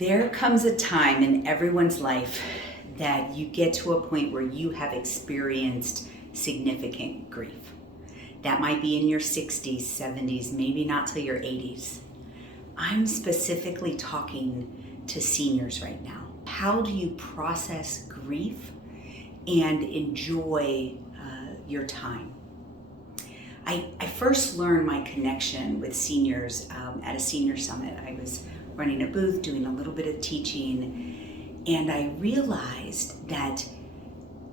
There comes a time in everyone's life that you get to a point where you have experienced significant grief. That might be in your 60s, 70s, maybe not till your 80s. I'm specifically talking to seniors right now. How do you process grief and enjoy your time? I first learned my connection with seniors at a senior summit. I was running a booth, doing a little bit of teaching, and I realized that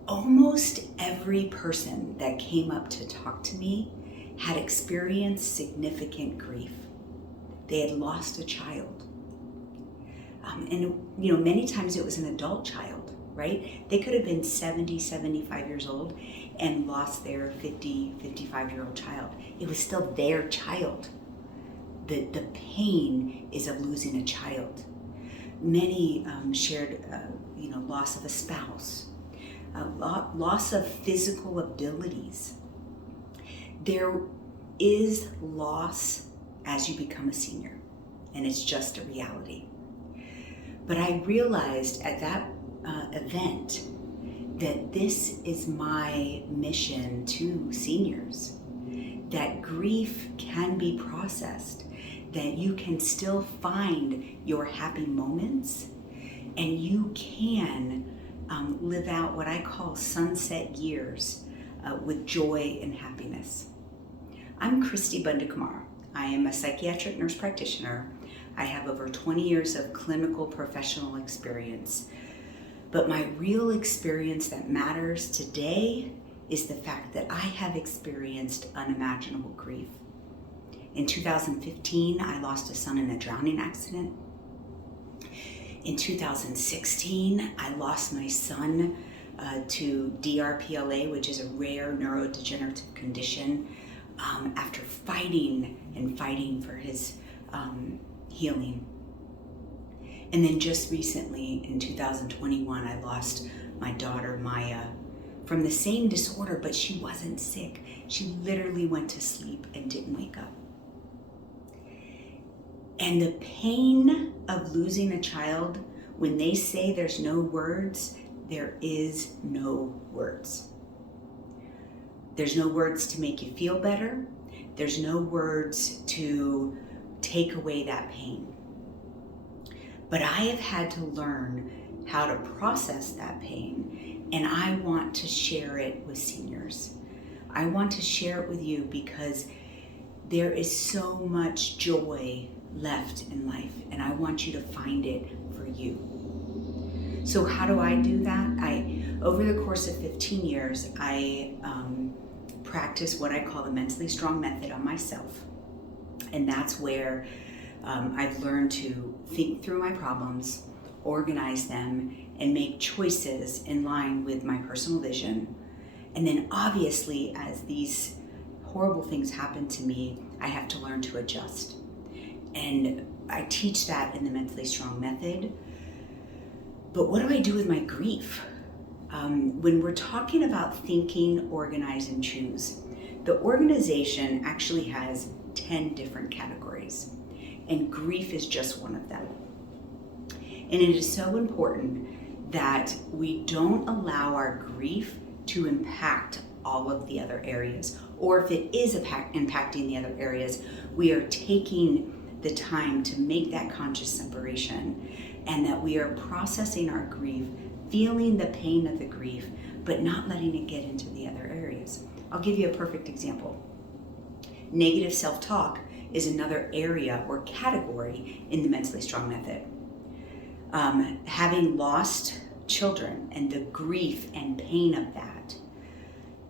almost every person that came up to talk to me had experienced significant grief. They had lost a child. And many times it was an adult child, right? They could have been 70, 75 years old and lost their 50, 55-year-old child. It was still their child. The pain is of losing a child. Many shared, loss of a spouse, loss of physical abilities. There is loss as you become a senior, and it's just a reality. But I realized at that event that this is my mission to seniors, that grief can be processed, that you can still find your happy moments, and you can live out what I call sunset years with joy and happiness. I'm Cristi Bundukamara. I am a psychiatric nurse practitioner. I have over 20 years of clinical professional experience. But my real experience that matters today is the fact that I have experienced unimaginable grief. In 2015, I lost a son in a drowning accident. In 2016, I lost my son to DRPLA, which is a rare neurodegenerative condition, after fighting for his healing. And then just recently, in 2021, I lost my daughter, Maya, from the same disorder, but she wasn't sick. She literally went to sleep and didn't wake up. And the pain of losing a child, when they say there's no words, there is no words. There's no words to make you feel better. There's no words to take away that pain. But I have had to learn how to process that pain, and I want to share it with seniors. I want to share it with you because there is so much joy left in life, and I want you to find it for you. So how do I do that? Over the course of 15 years, I practice what I call the mentally strong method on myself. And that's where I've learned to think through my problems, organize them, and make choices in line with my personal vision. And then obviously, as these horrible things happen to me, I have to learn to adjust. And I teach that in the mentally strong method. But what do I do with my grief? When we're talking about thinking, organize, and choose, the organization actually has 10 different categories, and grief is just one of them. And it is so important that we don't allow our grief to impact all of the other areas, or if it is impacting the other areas, we are taking the time to make that conscious separation, and that we are processing our grief, feeling the pain of the grief, but not letting it get into the other areas. I'll give you a perfect example. Negative self-talk is another area or category in the mentally strong method. Having lost children and the grief and pain of that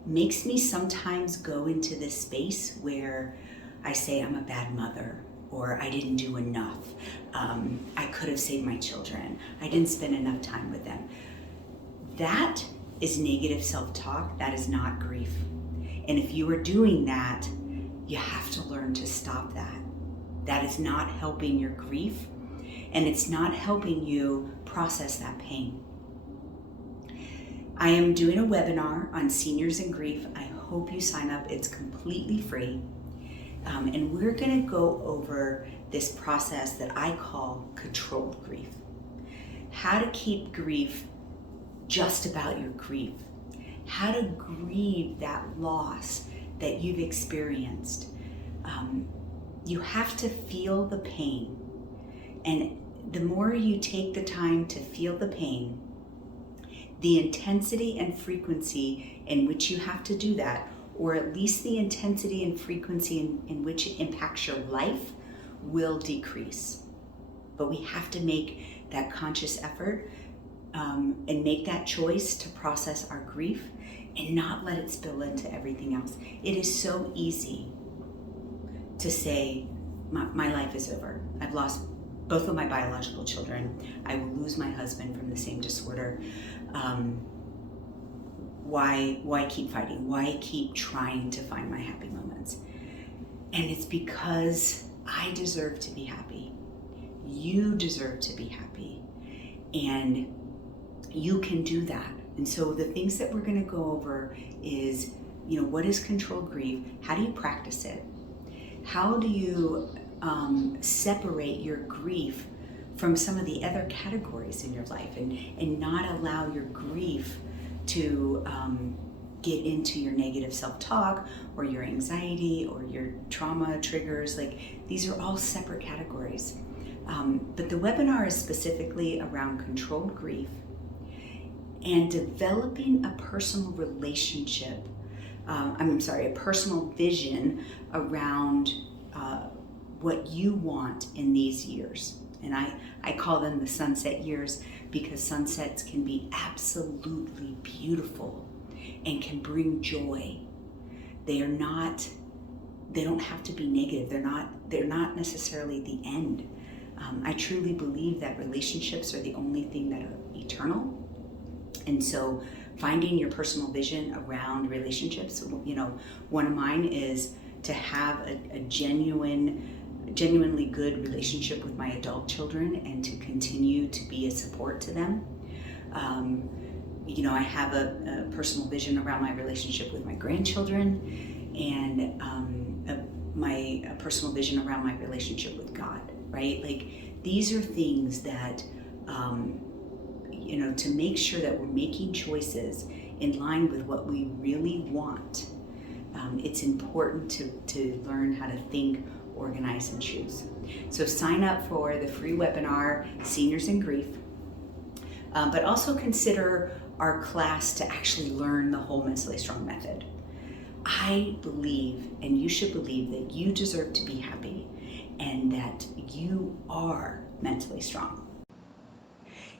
makes me sometimes go into this space where I say I'm a bad mother, or I didn't do enough. I could have saved my children. I didn't spend enough time with them. That is negative self-talk. That is not grief. And if you are doing that, you have to learn to stop that. That is not helping your grief, and it's not helping you process that pain. I am doing a webinar on seniors and grief. I hope you sign up. It's completely free. And we're going to go over this process that I call controlled grief. how to keep grief just about your grief, how to grieve that loss that you've experienced. You have to feel the pain, and the more you take the time to feel the pain, the intensity and frequency in which you have to do that, or at least the intensity and frequency in which it impacts your life, will decrease. But we have to make that conscious effort and make that choice to process our grief and not let it spill into everything else. It is so easy to say, my life is over. I've lost both of my biological children. I will lose my husband from the same disorder. Why keep fighting? Why keep trying to find my happy moments? And it's because I deserve to be happy. You deserve to be happy. And you can do that. And so the things that we're going to go over is, what is controlled grief? How do you practice it? How do you separate your grief from some of the other categories in your life and not allow your grief to get into your negative self-talk or your anxiety or your trauma triggers? Like, these are all separate categories. But the webinar is specifically around controlled grief and developing a personal relationship, a personal vision around what you want in these years. And I call them the sunset years because sunsets can be absolutely beautiful and can bring joy. They don't have to be negative. They're not necessarily the end. I truly believe that relationships are the only thing that are eternal. And so finding your personal vision around relationships, one of mine is to have a genuinely good relationship with my adult children and to continue to be a support to them. I have a personal vision around my relationship with my grandchildren and a personal vision around my relationship with God, right? Like, these are things that, to make sure that we're making choices in line with what we really want. It's important to learn how to think, organize, and choose. So sign up for the free webinar, Seniors in Grief, but also consider our class to actually learn the whole Mentally Strong method. I believe, and you should believe, that you deserve to be happy and that you are mentally strong.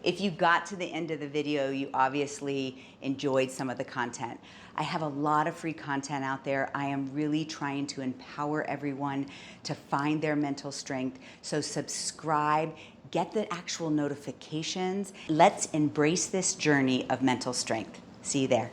If you got to the end of the video, you obviously enjoyed some of the content. I have a lot of free content out there. I am really trying to empower everyone to find their mental strength. So subscribe, get the actual notifications. Let's embrace this journey of mental strength. See you there.